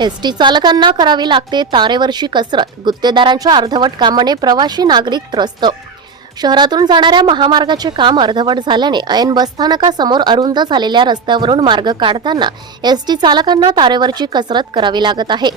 ST चालकांना करावी लागते तारेवरची कसरत. गुत्तेदारांच्या अर्धवट कामाने प्रवासी नागरिक त्रस्त. शहरातून जाणाऱ्या महामार्गाचे काम अर्धवट झाल्याने ऐन बसस्थानकासमोर अरुंद झालेल्या रस्त्यावरून मार्ग काढताना एसटी चालकांना तारेवरची कसरत करावी लागत आहे.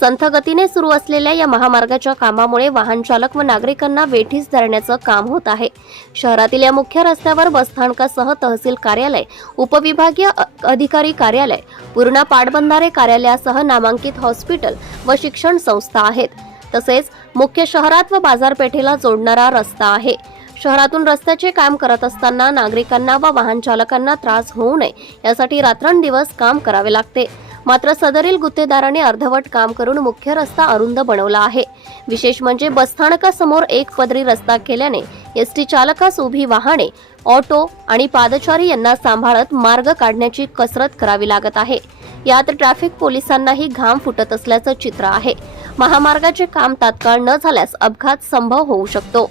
संथगतीने सुरू असलेल्या या महामार्गाच्या कामामुळे वाहन चालक व नागरिकांना वेठीस धरण्याचं काम होत आहे. शहरातील या मुख्य रस्त्यावर बसस्थानकासह तहसील कार्यालय उपविभागीय अधिकारी कार्यालय पूर्णा पाटबंधारे कार्यालयासह नामांकित हॉस्पिटल व शिक्षण संस्था आहेत. तसेच मुख्य शहरात व बाजारपेठेला जोडणारा रस्ता आहे. शहरातून रस्त्याचे काम करत असताना नागरिकांना व वाहन चालकांना त्रास होऊ नये यासाठी रात्रंदिवस काम करावे लागते. मात्र सदरील गुत्तेदाराने अर्धवट काम करून मुख्य रस्ता अरुंद बनवला आहे. विशेष म्हणजे बसस्थानकासमोर एक पदरी रस्ता केल्याने एसटी चालकास उभी वाहने ऑटो आणि पादचारी यांना सांभाळत मार्ग काढण्याची कसरत करावी लागत आहे. यात ट्रॅफिक पोलिसांनाही घाम फुटत असल्याचं चित्र आहे. महामार्गाचे काम तात्काळ न झाल्यास अपघात संभव होऊ शकतो.